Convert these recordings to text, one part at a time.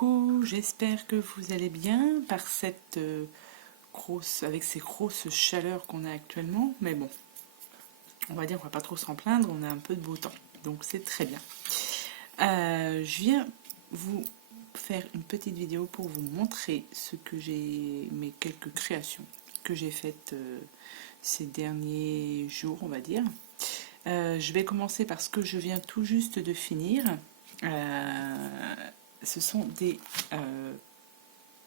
coucou, j'espère que vous allez bien par cette avec ces grosses chaleurs qu'on a actuellement. Mais bon, on va dire qu'on va pas trop s'en plaindre, on a un peu de beau temps, donc c'est très bien. Je viens vous faire une petite vidéo pour vous montrer mes quelques créations que j'ai faites ces derniers jours, on va dire. Je vais commencer par ce que je viens tout juste de finir. Ce sont des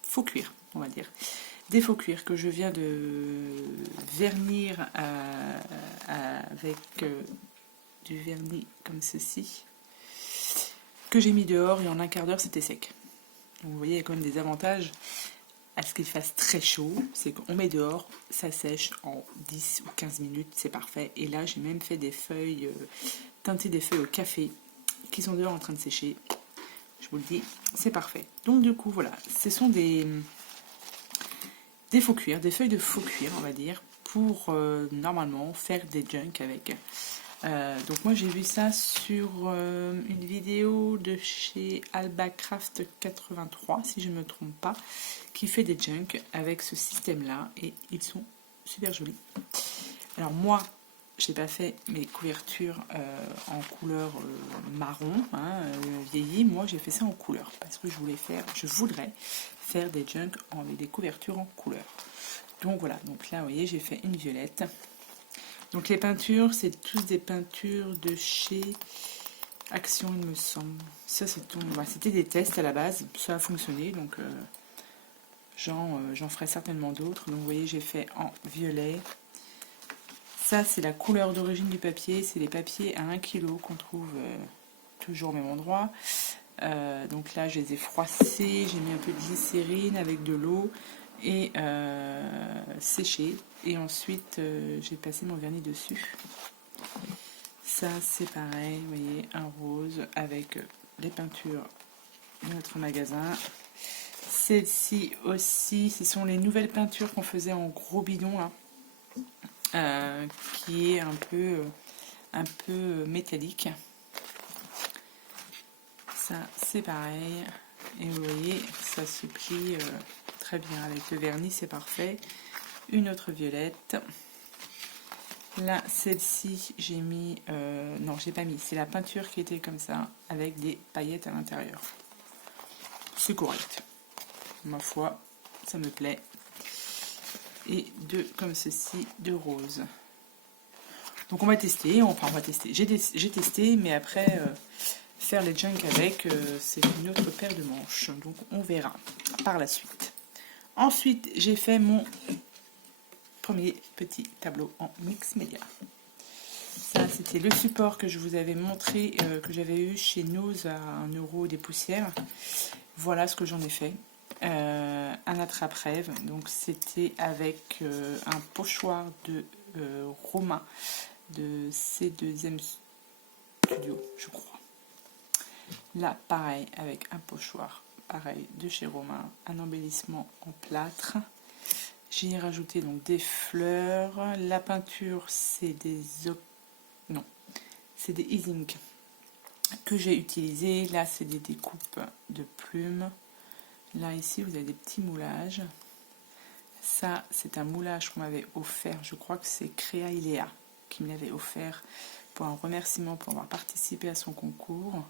faux cuirs, on va dire. Des faux cuirs que je viens de vernir avec du vernis comme ceci, que j'ai mis dehors et en un quart d'heure c'était sec. Donc vous voyez, il y a quand même des avantages à ce qu'il fasse très chaud, c'est qu'on met dehors, ça sèche en 10 ou 15 minutes, c'est parfait. Et là j'ai même fait des feuilles, teinté des feuilles au café qui sont dehors en train de sécher. Je vous le dis, c'est parfait. Donc du coup voilà, ce sont des faux cuirs, des feuilles de faux cuir on va dire, pour normalement faire des junks avec. Donc moi j'ai vu ça sur une vidéo de chez Albacraft 83 si je ne me trompe pas, qui fait des junks avec ce système là et ils sont super jolis. Alors moi je n'ai pas fait mes couvertures en couleur marron vieilli, moi j'ai fait ça en couleur parce que je voudrais faire des junks avec des couvertures en couleur. Donc voilà, donc là vous voyez j'ai fait une violette. Donc les peintures, c'est tous des peintures de chez Action, il me semble. Ça, c'était des tests à la base. Ça a fonctionné, donc j'en ferai certainement d'autres. Donc vous voyez, j'ai fait en violet. Ça, c'est la couleur d'origine du papier. C'est les papiers à 1 kg qu'on trouve toujours au même endroit. Donc là, je les ai froissés. J'ai mis un peu de glycérine avec de l'eau et séché. Et ensuite, j'ai passé mon vernis dessus. Ça, c'est pareil, vous voyez, un rose avec les peintures de notre magasin. Celle-ci aussi, ce sont les nouvelles peintures qu'on faisait en gros bidon, là, qui est un peu métallique. Ça, c'est pareil. Et vous voyez, ça se plie très bien avec le vernis, c'est parfait. Une autre violette. Là, celle-ci, j'ai mis... non, j'ai pas mis. C'est la peinture qui était comme ça, avec des paillettes à l'intérieur. C'est correct. Ma foi, ça me plaît. Et deux, comme ceci, de rose. Donc on va tester. Enfin, on va tester. J'ai testé, mais après, faire les junks avec, c'est une autre paire de manches. Donc on verra par la suite. Ensuite, j'ai fait mon premier petit tableau en mix média. Ça, c'était le support que je vous avais montré, que j'avais eu chez Nose à 1 € des poussières. Voilà ce que j'en ai fait. Un attrape-rêve. Donc, c'était avec un pochoir de Romain de C2M Studio, je crois. Là, pareil, avec un pochoir, pareil, de chez Romain. Un embellissement en plâtre. J'ai rajouté donc des fleurs. La peinture, c'est des e-ink que j'ai utilisé. Là, c'est des découpes de plumes. Là, ici, vous avez des petits moulages. Ça, c'est un moulage qu'on m'avait offert. Je crois que c'est Créa Iléa qui me l'avait offert pour un remerciement pour avoir participé à son concours.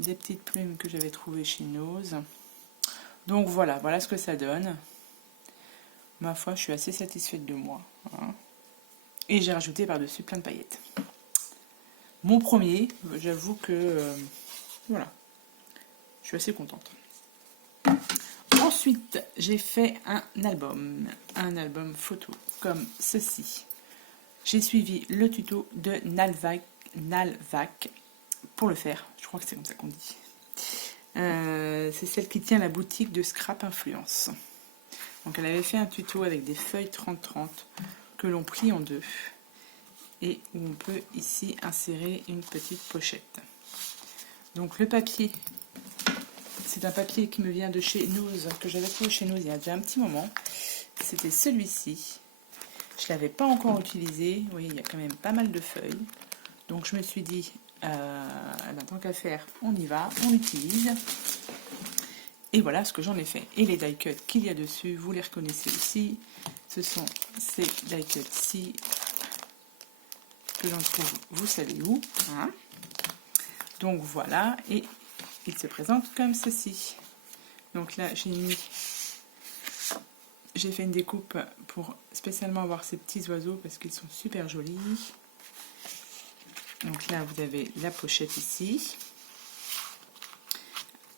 Des petites plumes que j'avais trouvées chez Nose. Donc voilà ce que ça donne. Ma foi, je suis assez satisfaite de moi. Et j'ai rajouté par-dessus plein de paillettes. Mon premier, j'avoue que voilà, je suis assez contente. Ensuite, j'ai fait un album photo comme ceci. J'ai suivi le tuto de Nalvac pour le faire. Je crois que c'est comme ça qu'on dit. C'est celle qui tient la boutique de Scrap Influence. Donc elle avait fait un tuto avec des feuilles 30-30 que l'on plie en deux et où on peut ici insérer une petite pochette. Donc le papier, c'est un papier qui me vient de chez Nose, que j'avais trouvé chez Nose il y a déjà un petit moment. C'était celui-ci. Je ne l'avais pas encore utilisé. Vous voyez, il y a quand même pas mal de feuilles. Donc je me suis dit, tant qu'à faire, on y va, on l'utilise. Et voilà ce que j'en ai fait. Et les die cuts qu'il y a dessus, vous les reconnaissez aussi. Ce sont ces die cuts-ci que l'on trouve, vous savez où. Hein. Donc voilà, et il se présente comme ceci. Donc là, j'ai fait une découpe pour spécialement avoir ces petits oiseaux parce qu'ils sont super jolis. Donc là, vous avez la pochette ici,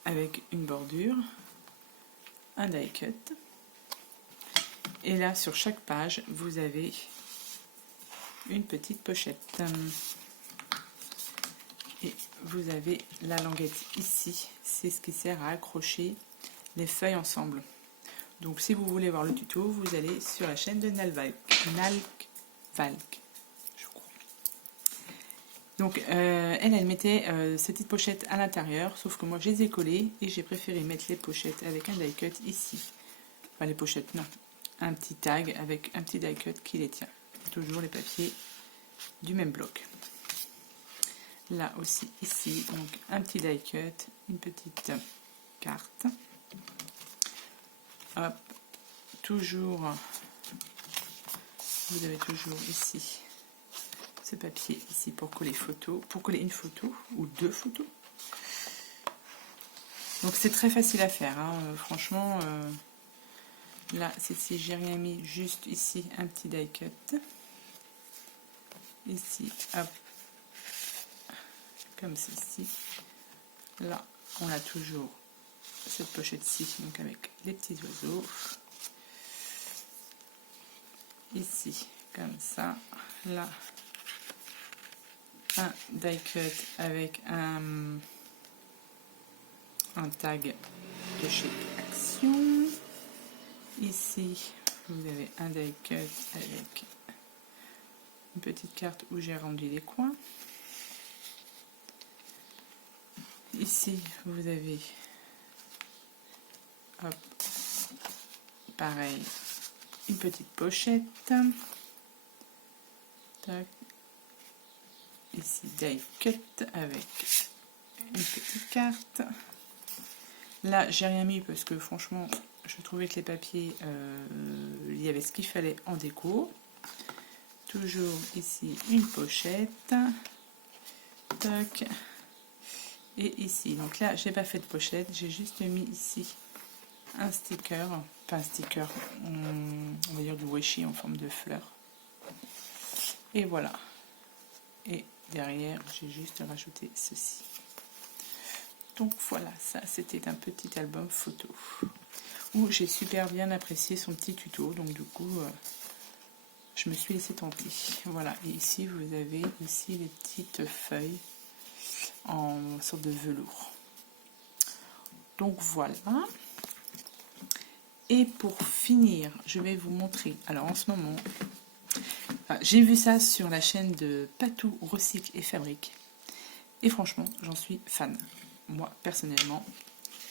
avec une bordure, un die cut. Et là, sur chaque page, vous avez une petite pochette. Et vous avez la languette ici, c'est ce qui sert à accrocher les feuilles ensemble. Donc si vous voulez voir le tuto, vous allez sur la chaîne de Nalvalk, je crois. Donc elle mettait ces petites pochettes à l'intérieur, sauf que moi je les ai collées et j'ai préféré mettre les pochettes avec un die cut ici. Enfin les pochettes, non. Un petit tag avec un petit die cut qui les tient. Toujours les papiers du même bloc. Là aussi, ici, donc un petit die cut, une petite carte. Hop, toujours, vous avez toujours ici ce papier ici pour coller une photo ou deux photos. Donc c'est très facile à faire, hein. Franchement. Là, ceci, j'ai rien mis, juste ici un petit die cut. Ici, hop, comme ceci. Là, on a toujours cette pochette-ci, donc avec les petits oiseaux. Ici, comme ça. Là, un die cut avec un tag de chez Action. Ici, vous avez un die cut avec une petite carte où j'ai rendu les coins. Ici, vous avez, hop, pareil, une petite pochette. Tac. Ici, die cut avec une petite carte. Là, j'ai rien mis parce que franchement, je trouvais que les papiers, il y avait ce qu'il fallait en déco. Toujours ici, une pochette. Tac. Et ici, donc là, j'ai pas fait de pochette, j'ai juste mis ici un sticker, pas un sticker, on va dire du washi en forme de fleur. Et voilà. Et derrière, j'ai juste rajouté ceci. Donc voilà, ça c'était un petit album photo où j'ai super bien apprécié son petit tuto. Donc du coup, je me suis laissé tenter. Voilà, et ici vous avez aussi les petites feuilles en sorte de velours. Donc voilà. Et pour finir, je vais vous montrer. Alors en ce moment, j'ai vu ça sur la chaîne de Patou Recycle et Fabrique. Et franchement, j'en suis fan. Moi, personnellement,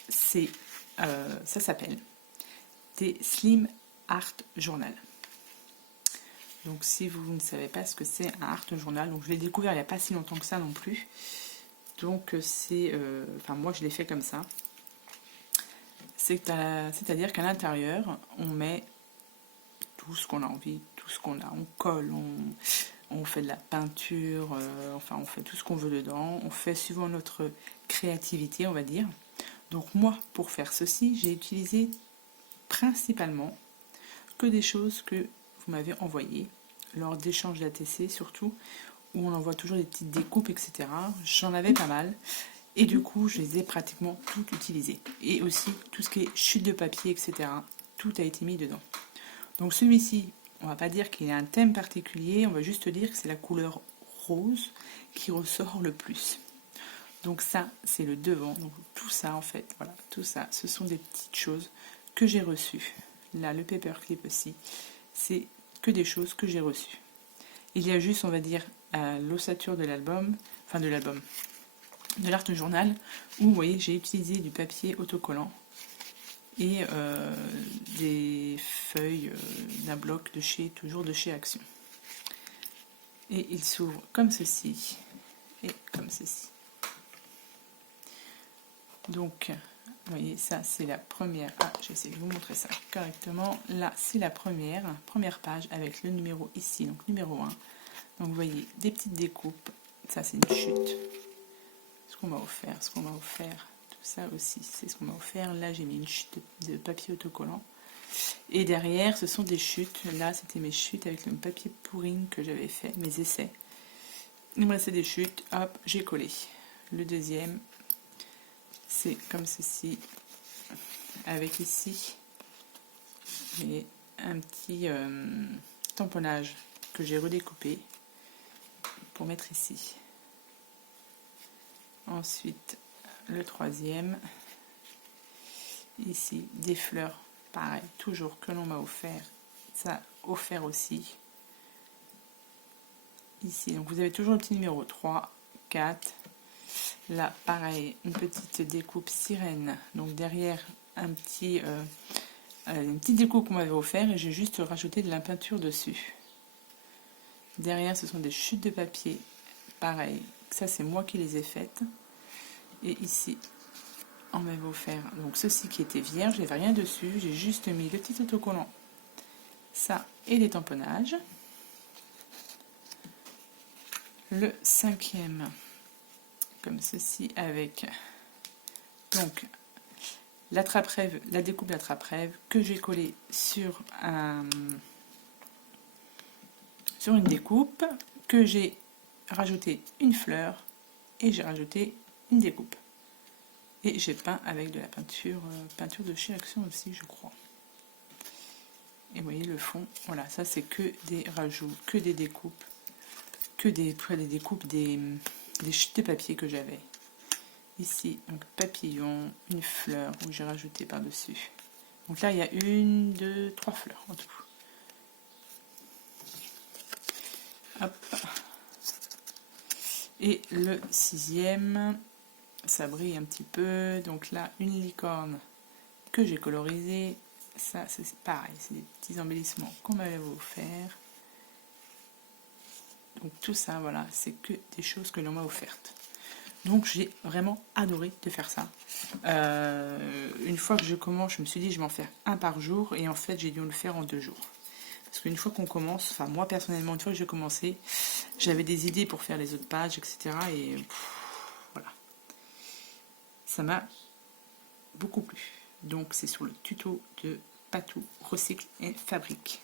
ça s'appelle des Slim Art Journal. Donc si vous ne savez pas ce que c'est un art journal, donc je l'ai découvert il n'y a pas si longtemps que ça non plus. Donc c'est, moi je l'ai fait comme ça. C'est-à-dire qu'à l'intérieur, on met tout ce qu'on a envie, tout ce qu'on a. On colle, on fait de la peinture, on fait tout ce qu'on veut dedans. On fait suivant notre créativité, on va dire. Donc moi, pour faire ceci, j'ai utilisé principalement que des choses que vous m'avez envoyées lors d'échanges d'ATC surtout, où on envoie toujours des petites découpes, etc. J'en avais pas mal. Et du coup, je les ai pratiquement toutes utilisées. Et aussi, tout ce qui est chute de papier, etc. Tout a été mis dedans. Donc celui-ci, on va pas dire qu'il a un thème particulier, on va juste dire que c'est la couleur rose qui ressort le plus. Donc ça, c'est le devant. Donc tout ça, en fait, voilà, tout ça, ce sont des petites choses que j'ai reçues. Là, le paperclip aussi, c'est que des choses que j'ai reçues. Il y a juste, on va dire, l'ossature de l'album, de l'art journal, où, vous voyez, j'ai utilisé du papier autocollant et des feuilles d'un bloc toujours de chez Action. Et il s'ouvre comme ceci et comme ceci. Donc, Vous voyez, ça c'est la première. Ah, j'essaie de vous montrer ça correctement. Là, c'est la première page avec le numéro ici, donc numéro 1. Donc vous voyez, des petites découpes. Ça c'est une chute. Ce qu'on m'a offert, tout ça aussi, c'est ce qu'on m'a offert. Là, j'ai mis une chute de papier autocollant. Et derrière, ce sont des chutes. Là, c'était mes chutes avec le papier pourring que j'avais fait, mes essais. Il me restait des chutes. Hop, j'ai collé. Le deuxième, c'est comme ceci, avec ici et un petit tamponnage que j'ai redécoupé pour mettre ici. Ensuite, le troisième, ici, des fleurs, pareil, toujours que l'on m'a offert. Ça, offert aussi. Ici, donc vous avez toujours le petit numéro 3, 4. Là, pareil, une petite découpe sirène. Donc derrière, une petite découpe qu'on m'avait offert et j'ai juste rajouté de la peinture dessus. Derrière, ce sont des chutes de papier. Pareil, ça c'est moi qui les ai faites. Et ici, on m'avait offert donc ceci qui était vierge, il n'y avait rien dessus. J'ai juste mis le petit autocollant, ça et des tamponnages. Le cinquième, comme ceci, avec donc l'attrape-rêve, la découpe d'attrape-rêve que j'ai collé sur une découpe, que j'ai rajouté une fleur et j'ai rajouté une découpe. Et j'ai peint avec de la peinture de chez Action aussi, je crois. Et vous voyez le fond, voilà, ça c'est que des rajouts, que des découpes, des découpes des chutes de papier que j'avais. Ici, donc papillon, une fleur où j'ai rajouté par-dessus. Donc là, il y a 1, 2, 3 fleurs en tout. Hop. Et le sixième, ça brille un petit peu. Donc là, une licorne que j'ai colorisée. Ça, c'est pareil, c'est des petits embellissements qu'on m'avait offert. Donc tout ça, voilà, c'est que des choses que l'on m'a offertes. Donc j'ai vraiment adoré de faire ça. Une fois que je commence, je me suis dit je vais en faire un par jour et en fait j'ai dû le faire en 2 jours. Parce qu'une fois qu'on commence, enfin moi personnellement, une fois que j'ai commencé, j'avais des idées pour faire les autres pages, etc. Et voilà. Ça m'a beaucoup plu. Donc c'est sur le tuto de Patou, Recycle et Fabrique.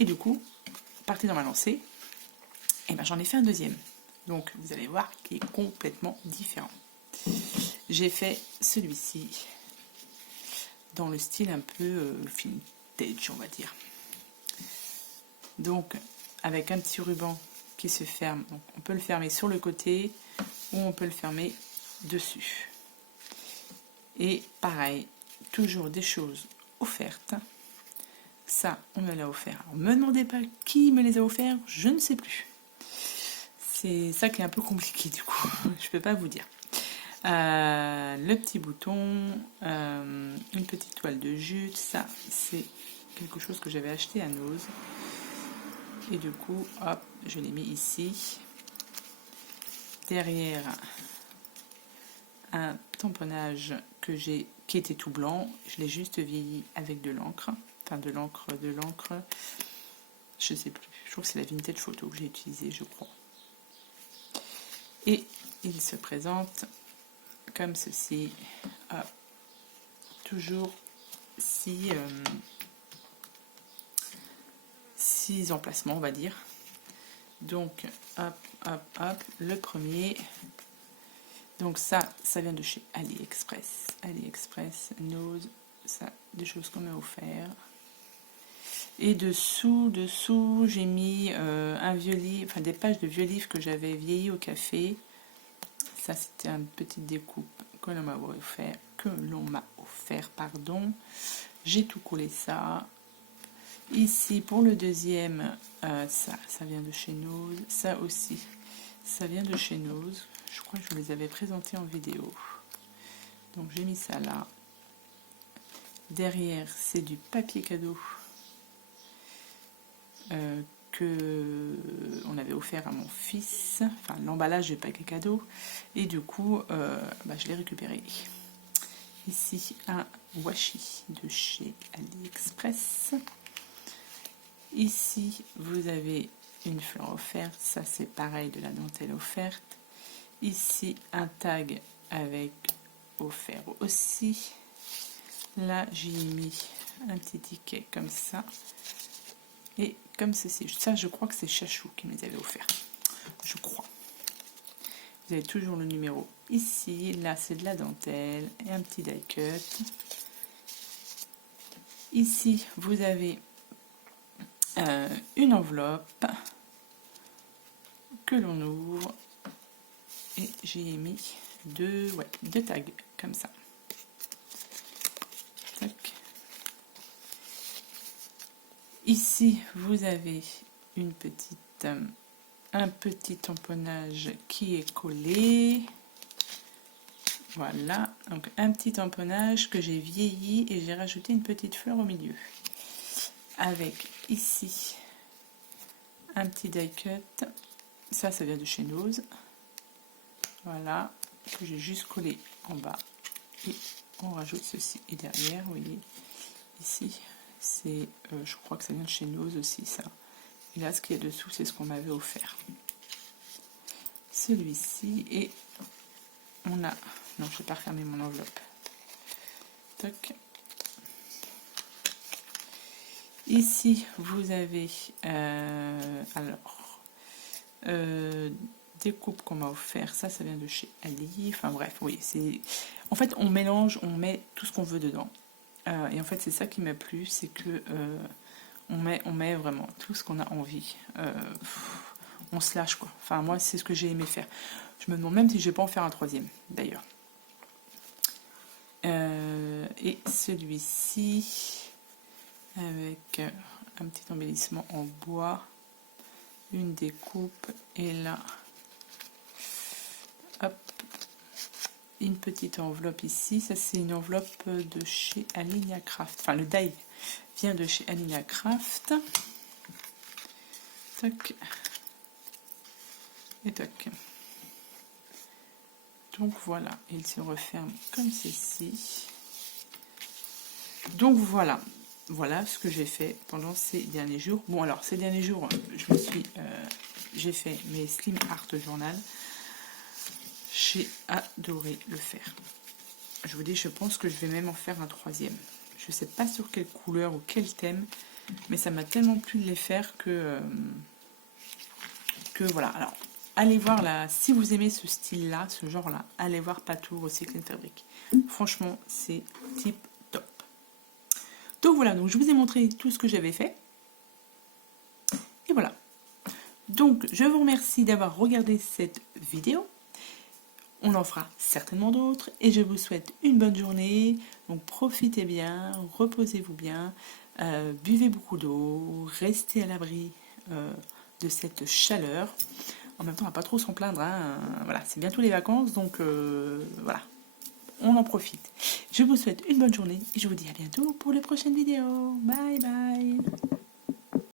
Et du coup, parti dans ma lancée, et ben j'en ai fait un deuxième. Donc vous allez voir qu'il est complètement différent. J'ai fait celui-ci dans le style un peu vintage, on va dire. Donc avec un petit ruban qui se ferme. Donc, on peut le fermer sur le côté ou on peut le fermer dessus. Et pareil, toujours des choses offertes. Ça, on me l'a offert. Alors, me demandez pas qui me les a offerts, je ne sais plus. C'est ça qui est un peu compliqué du coup, je peux pas vous dire. Le petit bouton, une petite toile de jute, ça c'est quelque chose que j'avais acheté à Nose. Et du coup, hop, je l'ai mis ici. Derrière, un tamponnage qui était tout blanc. Je l'ai juste vieilli avec de l'encre. Enfin, de l'encre, je sais plus. Je trouve que c'est la vintage photo que j'ai utilisée, je crois. Et il se présente comme ceci. Hop. Toujours 6 emplacements, on va dire. Donc, hop, hop, hop. Le premier. Donc ça vient de chez AliExpress. AliExpress, Nose, ça, des choses qu'on m'a offert. Et dessous, j'ai mis un vieux livre, enfin des pages de vieux livres que j'avais vieilli au café. Ça, c'était une petite découpe que l'on m'a offert, pardon. J'ai tout collé ça. Ici, pour le deuxième, ça vient de chez Nose. Ça aussi, ça vient de chez Nose. Je crois que je vous les avais présentés en vidéo. Donc j'ai mis ça là. Derrière, c'est du papier cadeau que on avait offert à mon fils. Enfin, l'emballage du papier cadeau. Et du coup, je l'ai récupéré. ici un washi de chez AliExpress. Ici, vous avez une fleur offerte, ça c'est pareil, de la dentelle offerte. Ici, un tag avec offert aussi. Là, j'y ai mis un petit ticket comme ça. Et comme ceci. Ça, je crois que c'est Chachou qui me les avait offerts. Je crois. Vous avez toujours le numéro ici. Là, c'est de la dentelle et un petit die cut. Ici, vous avez une enveloppe que l'on ouvre. Et j'y ai mis deux tags comme ça. Tac. Ici, vous avez une petite, un petit tamponnage qui est collé. Voilà, donc un petit tamponnage que j'ai vieilli et j'ai rajouté une petite fleur au milieu. Avec ici un petit die cut. Ça vient de chez Nose. Voilà, que j'ai juste collé en bas. Et on rajoute ceci. Et derrière, vous voyez, ici, c'est, je crois que ça vient de chez Nose aussi, ça. Et là, ce qu'il y a dessous, c'est ce qu'on m'avait offert. Celui-ci, et on a... Non, je ne vais pas refermer mon enveloppe. Toc. Ici, vous avez... des coupes qu'on m'a offert. Ça vient de chez Ali. Enfin bref, oui, c'est... En fait, on mélange, on met tout ce qu'on veut dedans. Et en fait, c'est ça qui m'a plu, c'est que on met vraiment tout ce qu'on a envie. On se lâche, quoi. Enfin, moi, c'est ce que j'ai aimé faire. Je me demande même si je vais pas en faire un troisième, d'ailleurs. Et celui-ci, avec un petit embellissement en bois, une découpe, et là, hop, une petite enveloppe ici. Ça, c'est une enveloppe de chez Alinea Craft. Enfin, le die vient de chez Alinea Craft. Tac. Et tac. Donc voilà, il se referme comme ceci. Donc voilà, voilà ce que j'ai fait pendant ces derniers jours. Bon alors, ces derniers jours, j'ai fait mes Slim Art Journal. J'ai adoré le faire. Je vous dis, je pense que je vais même en faire un troisième. Je ne sais pas sur quelle couleur ou quel thème, mais ça m'a tellement plu de les faire que voilà. Alors, allez voir là, si vous aimez ce style-là, ce genre-là, allez voir Patou Recycling Fabric. Franchement, c'est tip top. Donc voilà, donc je vous ai montré tout ce que j'avais fait. Et voilà. Donc, je vous remercie d'avoir regardé cette vidéo. On en fera certainement d'autres. Et je vous souhaite une bonne journée. Donc, profitez bien, reposez-vous bien, buvez beaucoup d'eau, restez à l'abri de cette chaleur. En même temps, on va pas trop s'en plaindre. Hein. Voilà, c'est bientôt les vacances, donc voilà, on en profite. Je vous souhaite une bonne journée et je vous dis à bientôt pour les prochaines vidéos. Bye bye.